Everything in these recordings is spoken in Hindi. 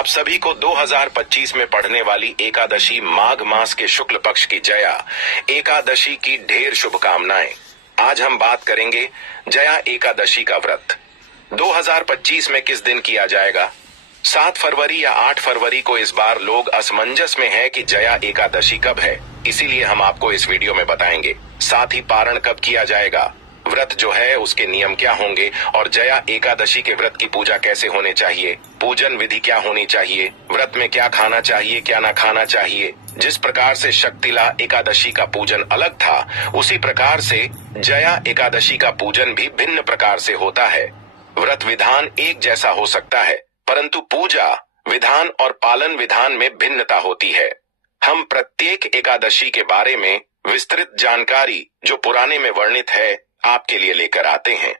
आप सभी को 2025 में पढ़ने वाली एकादशी माघ मास के शुक्ल पक्ष की जया एकादशी की ढेर शुभकामनाएं। आज हम बात करेंगे जया एकादशी का व्रत 2025 में किस दिन किया जाएगा। 7 फरवरी या 8 फरवरी को इस बार लोग असमंजस में है कि जया एकादशी कब है, इसीलिए हम आपको इस वीडियो में बताएंगे। साथ ही पारण कब किया जाएगा, व्रत जो है उसके नियम क्या होंगे और जया एकादशी के व्रत की पूजा कैसे होने चाहिए, पूजन विधि क्या होनी चाहिए, व्रत में क्या खाना चाहिए क्या ना खाना चाहिए। जिस प्रकार से शक्तिला एकादशी का पूजन अलग था, उसी प्रकार से जया एकादशी का पूजन भी भिन्न प्रकार से होता है। व्रत विधान एक जैसा हो सकता है, परंतु पूजा विधान और पालन विधान में भिन्नता होती है। हम प्रत्येक एकादशी के बारे में विस्तृत जानकारी जो पुराने में वर्णित है आपके लिए लेकर आते हैं।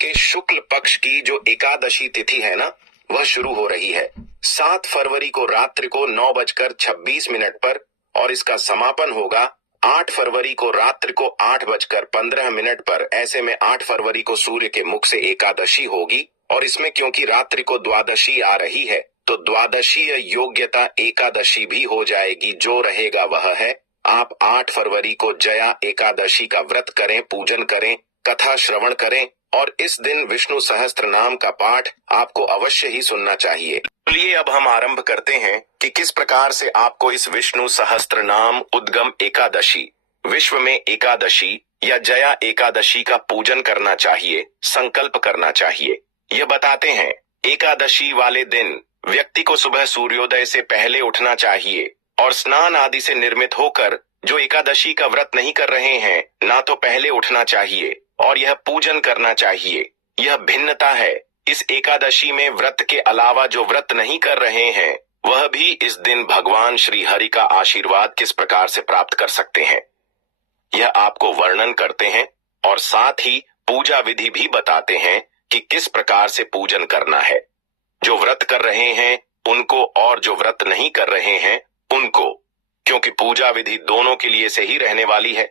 के शुक्ल पक्ष की जो एकादशी तिथि है ना, वह शुरू हो रही है 7 फरवरी को रात्रि को 9:26 पर और इसका समापन होगा 8 फरवरी को रात्रि को 8:15 पर। ऐसे में 8 फरवरी को सूर्य के मुख से एकादशी होगी और इसमें क्योंकि रात्रि को द्वादशी आ रही है तो द्वादशीय योग्यता एकादशी भी हो जाएगी। जो रहेगा वह है आप 8 फरवरी को जया एकादशी का व्रत करें, पूजन करें, कथा श्रवण करें और इस दिन विष्णु सहस्त्र नाम का पाठ आपको अवश्य ही सुनना चाहिए। चलिए अब हम आरंभ करते हैं कि किस प्रकार से आपको इस विष्णु सहस्त्र नाम उद्गम एकादशी, विश्व में एकादशी या जया एकादशी का पूजन करना चाहिए, संकल्प करना चाहिए। यह बताते हैं एकादशी वाले दिन व्यक्ति को सुबह सूर्योदय से पहले उठना चाहिए और स्नान आदि से निर्मित होकर जो एकादशी का व्रत नहीं कर रहे हैं ना तो पहले उठना चाहिए और यह पूजन करना चाहिए। यह भिन्नता है। इस एकादशी में व्रत के अलावा जो व्रत नहीं कर रहे हैं वह भी इस दिन भगवान श्री हरि का आशीर्वाद किस प्रकार से प्राप्त कर सकते हैं, यह आपको वर्णन करते हैं और साथ ही पूजा विधि भी बताते हैं कि किस प्रकार से पूजन करना है। जो व्रत कर रहे हैं उनको और जो व्रत नहीं कर रहे हैं उनको, क्योंकि पूजा विधि दोनों के लिए से ही रहने वाली है,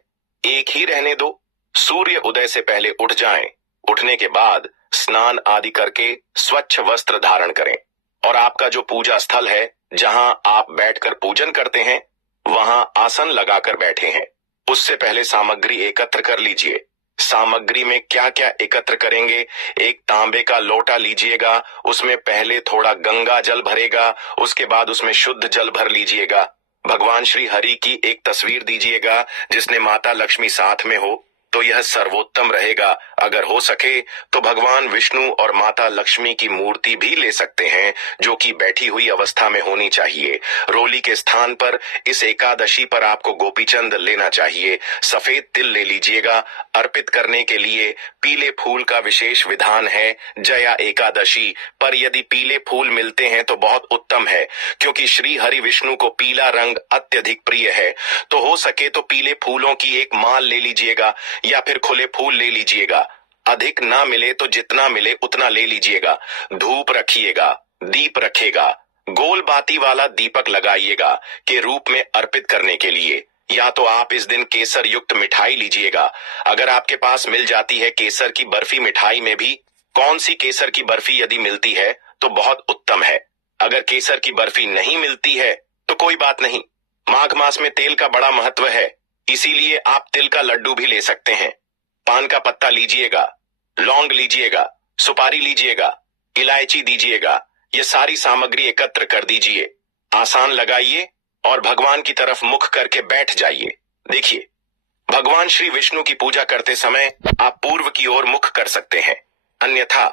एक ही रहने दो। सूर्य उदय से पहले उठ जाएं, उठने के बाद स्नान आदि करके स्वच्छ वस्त्र धारण करें और आपका जो पूजा स्थल है जहां आप बैठकर पूजन करते हैं वहां आसन लगाकर बैठे हैं। उससे पहले सामग्री एकत्र कर लीजिए। सामग्री में क्या क्या एकत्र करेंगे, एक तांबे का लोटा लीजिएगा, उसमें पहले थोड़ा गंगा जल भरेगा, उसके बाद उसमें शुद्ध जल भर लीजिएगा। भगवान श्री हरि की एक तस्वीर दीजिएगा जिसने माता लक्ष्मी साथ में हो तो यह सर्वोत्तम रहेगा। अगर हो सके तो भगवान विष्णु और माता लक्ष्मी की मूर्ति भी ले सकते हैं जो कि बैठी हुई अवस्था में होनी चाहिए। रोली के स्थान पर इस एकादशी पर आपको गोपीचंद लेना चाहिए। सफेद तिल ले लीजिएगा। अर्पित करने के लिए पीले फूल का विशेष विधान है जया एकादशी पर। यदि पीले फूल मिलते हैं तो बहुत उत्तम है, क्योंकि श्री हरि विष्णु को पीला रंग अत्यधिक प्रिय है। तो हो सके तो पीले फूलों की एक माल ले लीजिएगा या फिर खुले फूल ले लीजिएगा। अधिक ना मिले तो जितना मिले उतना ले लीजिएगा। धूप रखिएगा, दीप रखेगा, गोल बाती वाला दीपक लगाइएगा के रूप में अर्पित करने के लिए। या तो आप इस दिन केसर युक्त मिठाई लीजिएगा। अगर आपके पास मिल जाती है केसर की बर्फी मिठाई में भी कौन सी केसर की बर्फी यदि मिलती है तो बहुत उत्तम है। अगर केसर की बर्फी नहीं मिलती है तो कोई बात नहीं। माघ मास में तेल का बड़ा महत्व है, इसीलिए आप तिल का लड्डू भी ले सकते हैं। पान का पत्ता लीजिएगा, लौंग लीजिएगा, सुपारी लीजिएगा, इलायची दीजिएगा। ये सारी सामग्री एकत्र कर दीजिए, आसान लगाइए और भगवान की तरफ मुख करके बैठ जाइए। देखिए, भगवान श्री विष्णु की पूजा करते समय आप पूर्व की ओर मुख कर सकते हैं, अन्यथा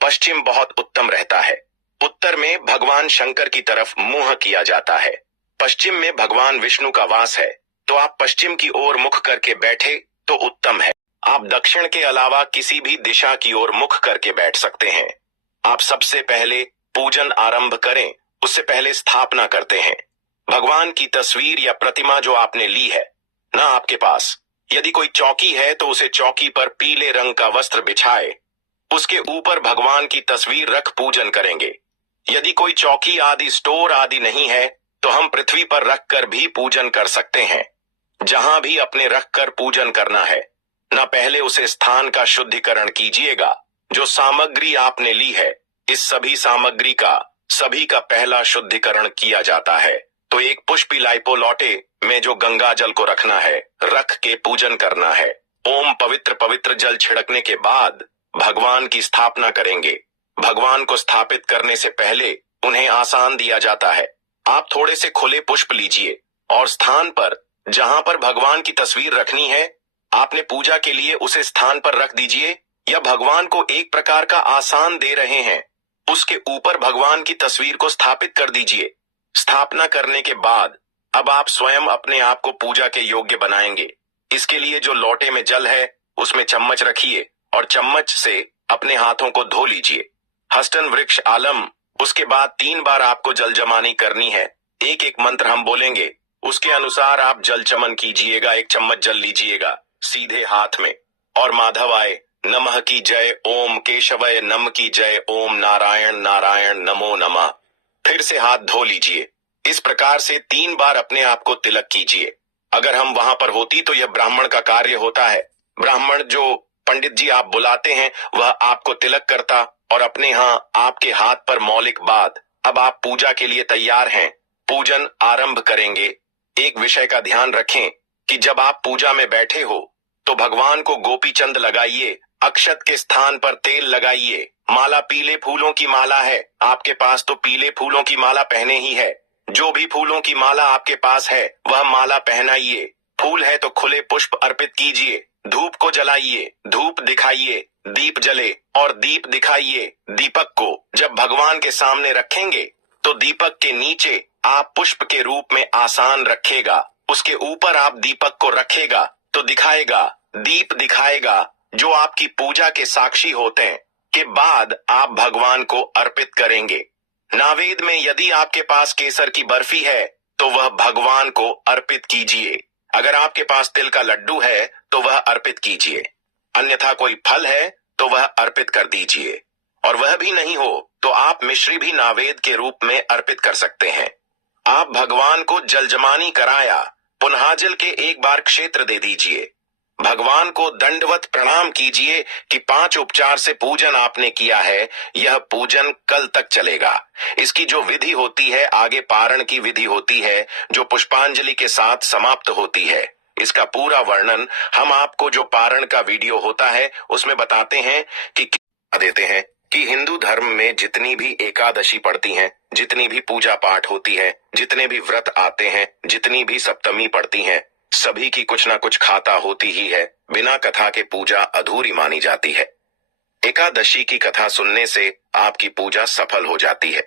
पश्चिम बहुत उत्तम रहता है। उत्तर में भगवान शंकर की तरफ मुंह किया जाता है, पश्चिम में भगवान विष्णु का वास है, तो आप पश्चिम की ओर मुख करके बैठे तो उत्तम है। आप दक्षिण के अलावा किसी भी दिशा की ओर मुख करके बैठ सकते हैं। आप सबसे पहले पूजन आरंभ करें, उससे पहले स्थापना करते हैं। भगवान की तस्वीर या प्रतिमा जो आपने ली है ना आपके पास, यदि कोई चौकी है तो उसे चौकी पर पीले रंग का वस्त्र बिछाए, उसके ऊपर भगवान की तस्वीर रख पूजन करेंगे। यदि कोई चौकी आदि स्टोर आदि नहीं है तो हम पृथ्वी पर रखकर भी पूजन कर सकते हैं। जहां भी अपने रखकर पूजन करना है ना, पहले उसे स्थान का शुद्धिकरण कीजिएगा। जो सामग्री आपने ली है, इस सभी सामग्री का सभी का पहला शुद्धिकरण किया जाता है। तो एक पुष्पी लाइपो लौटे में जो गंगा जल को रखना है, रख के पूजन करना है। ओम पवित्र पवित्र जल छिड़कने के बाद भगवान की स्थापना करेंगे। भगवान को स्थापित करने से पहले उन्हें आसान दिया जाता है। आप थोड़े से खुले पुष्प लीजिए और स्थान पर जहां पर भगवान की तस्वीर रखनी है, आपने पूजा के लिए उसे स्थान पर रख दीजिए या भगवान को एक प्रकार का आसान दे रहे हैं, उसके ऊपर भगवान की तस्वीर को स्थापित कर दीजिए। स्थापना करने के बाद अब आप स्वयं अपने आप को पूजा के योग्य बनाएंगे। इसके लिए जो लोटे में जल है उसमें चम्मच रखिए और चम्मच से अपने हाथों को धो लीजिए। हस्टन वृक्ष आलम, उसके बाद 3 बार आपको जल जमानी करनी है। एक एक मंत्र हम बोलेंगे, उसके अनुसार आप जल चमन कीजिएगा। 1 चम्मच जल लीजिएगा सीधे हाथ में और माधवाय नमः की जय, ओम केशवय नम की जय, ओम नारायण नारायण नमो नमः। फिर से हाथ धो लीजिए। इस प्रकार से 3 बार अपने आप को तिलक कीजिए। अगर हम वहां पर होती तो यह ब्राह्मण का कार्य होता है। ब्राह्मण जो पंडित जी आप बुलाते हैं वह आपको तिलक करता और अपने आपके हाथ पर मौलिक बात। अब आप पूजा के लिए तैयार हैं। पूजन आरंभ करेंगे। एक विषय का ध्यान रखें कि जब आप पूजा में बैठे हो तो भगवान को गोपी चंद लगाइए, अक्षत के स्थान पर तेल लगाइए। माला पीले फूलों की माला है, आपके पास तो पीले फूलों की माला पहने ही है। जो भी फूलों की माला आपके पास है वह माला पहनाइए। फूल है तो खुले पुष्प अर्पित कीजिए। धूप को जलाइए, धूप दिखाइए, दीप जले और दीप दिखाइए। दीपक को जब भगवान के सामने रखेंगे तो दीपक के नीचे आप पुष्प के रूप में आसान रखेगा। उसके ऊपर आप दीपक को रखेगा तो दिखाएगा, दीप दिखाएगा जो आपकी पूजा के साक्षी होते हैं। के बाद आप भगवान को अर्पित करेंगे। नावेद में यदि आपके पास केसर की बर्फी है तो वह भगवान को अर्पित कीजिए। अगर आपके पास तिल का लड्डू है तो वह अर्पित कीजिए। अन्यथा कोई फल है तो वह अर्पित कर दीजिए। और वह भी नहीं हो तो आप मिश्री भी नावेद के रूप में अर्पित कर सकते हैं। आप भगवान को जलजमानी कराया, पुनः जल के 1 बार क्षेत्र दे दीजिए। भगवान को दंडवत प्रणाम कीजिए कि 5 उपचार से पूजन आपने किया है। यह पूजन कल तक चलेगा। इसकी जो विधि होती है आगे पारण की विधि होती है जो पुष्पांजलि के साथ समाप्त होती है। इसका पूरा वर्णन हम आपको जो पारण का वीडियो होता है उसमें बताते हैं कि देते हैं कि हिंदू धर्म में जितनी भी एकादशी पड़ती हैं, जितनी भी पूजा पाठ होती है, जितने भी व्रत आते हैं, जितनी भी सप्तमी पड़ती हैं, सभी की कुछ ना कुछ खाता होती ही है। बिना कथा के पूजा अधूरी मानी जाती है। एकादशी की कथा सुनने से आपकी पूजा सफल हो जाती है।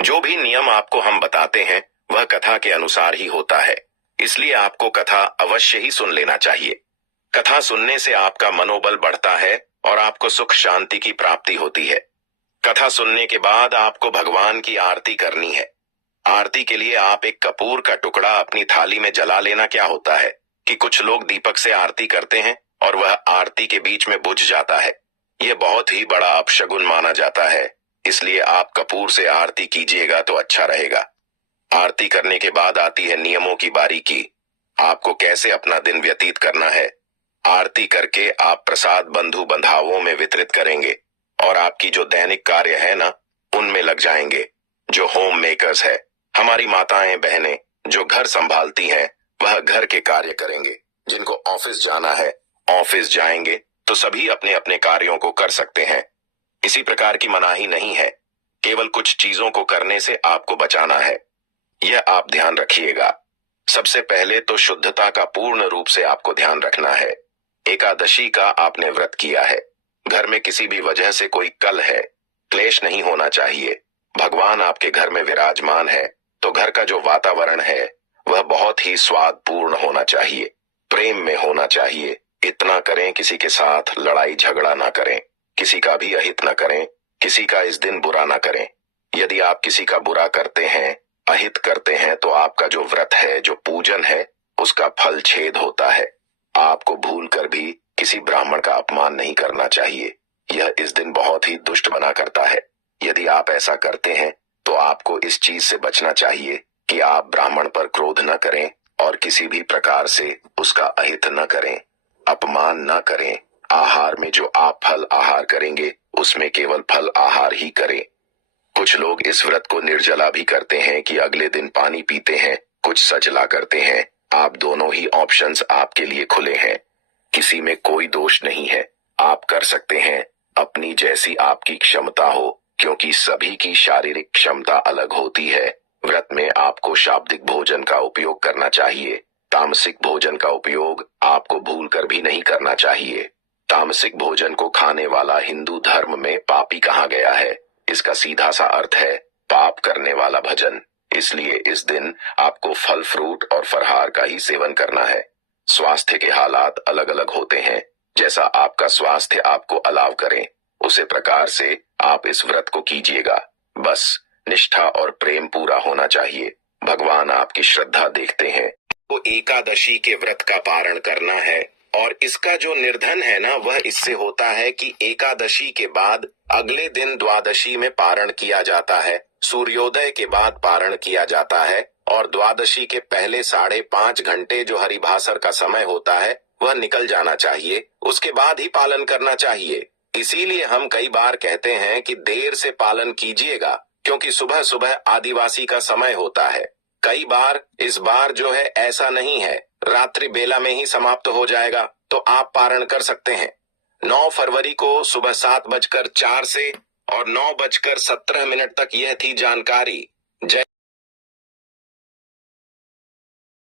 जो भी नियम आपको हम बताते हैं वह कथा के अनुसार ही होता है, इसलिए आपको कथा अवश्य ही सुन लेना चाहिए। कथा सुनने से आपका मनोबल बढ़ता है और आपको सुख शांति की प्राप्ति होती है। कथा सुनने के बाद आपको भगवान की आरती करनी है। आरती के लिए आप एक कपूर का टुकड़ा अपनी थाली में जला लेना। क्या होता है कि कुछ लोग दीपक से आरती करते हैं और वह आरती के बीच में बुझ जाता है। यह बहुत ही बड़ा अपशगुन माना जाता है, इसलिए आप कपूर से आरती कीजिएगा तो अच्छा रहेगा। आरती करने के बाद आती है नियमों की बारीकी। आपको कैसे अपना दिन व्यतीत करना है। आरती करके आप प्रसाद बंधु बंधावों में वितरित करेंगे और आपकी जो दैनिक कार्य है ना उनमें लग जाएंगे। जो होम मेकर्स है, हमारी माताएं बहनें जो घर संभालती हैं वह घर के कार्य करेंगे। जिनको ऑफिस जाना है ऑफिस जाएंगे तो सभी अपने अपने कार्यों को कर सकते हैं। इसी प्रकार की मनाही नहीं है, केवल कुछ चीजों को करने से आपको बचाना है। यह आप ध्यान रखिएगा। सबसे पहले तो शुद्धता का पूर्ण रूप से आपको ध्यान रखना है। एकादशी का आपने व्रत किया है, घर में किसी भी वजह से कोई कल है, क्लेश नहीं होना चाहिए। भगवान आपके घर में विराजमान है तो घर का जो वातावरण है वह बहुत ही स्वादपूर्ण होना चाहिए, प्रेम में होना चाहिए। इतना करें किसी के साथ लड़ाई झगड़ा ना करें, किसी का भी अहित न करें, किसी का इस दिन बुरा ना करें। यदि आप किसी का बुरा करते हैं, अहित करते हैं तो आपका जो व्रत है, जो पूजन है, उसका फल छेद होता है। आपको भूल कर भी किसी ब्राह्मण का अपमान नहीं करना चाहिए। यह इस दिन बहुत ही दुष्ट बना करता है। यदि आप ऐसा करते हैं तो आपको इस चीज से बचना चाहिए कि आप ब्राह्मण पर क्रोध न करें और किसी भी प्रकार से उसका अहित न करें, अपमान न करें। आहार में जो आप फल आहार करेंगे उसमें केवल फल आहार ही करें। कुछ लोग इस व्रत को निर्जला भी करते हैं कि अगले दिन पानी पीते हैं, कुछ सजला करते हैं। आप दोनों ही ऑप्शंस आपके लिए खुले हैं, किसी में कोई दोष नहीं है। आप कर सकते हैं अपनी जैसी आपकी क्षमता हो, क्योंकि सभी की शारीरिक क्षमता अलग होती है। व्रत में आपको शाब्दिक भोजन का उपयोग करना चाहिए। तामसिक भोजन का उपयोग आपको भूलकर भी नहीं करना चाहिए। तामसिक भोजन को खाने वाला हिंदू धर्म में पापी कहा गया है। इसका सीधा सा अर्थ है पाप करने वाला भजन। इसलिए इस दिन आपको फल फ्रूट और फलहार का ही सेवन करना है। स्वास्थ्य के हालात अलग अलग होते हैं। जैसा आपका स्वास्थ्य आपको अलाव करे, उसी प्रकार से आप इस व्रत को कीजिएगा। बस निष्ठा और प्रेम पूरा होना चाहिए। भगवान आपकी श्रद्धा देखते हैं। तो एकादशी के व्रत का पारण करना है, और इसका जो निर्धन है ना, वह इससे होता है कि एकादशी के बाद अगले दिन द्वादशी में पारण किया जाता है। सूर्योदय के बाद पारण किया जाता है, और द्वादशी के पहले 5.5 घंटे जो हरिभासर का समय होता है वह निकल जाना चाहिए। उसके बाद ही पालन करना चाहिए। इसीलिए हम कई बार कहते हैं कि देर से पालन कीजिएगा, क्योंकि सुबह सुबह आदिवासी का समय होता है। कई बार इस बार जो है ऐसा नहीं है, रात्रि बेला में ही समाप्त हो जाएगा, तो आप पारण कर सकते हैं। 9 फरवरी को सुबह 7:04 से और 9:17 तक यह थी जानकारी। जय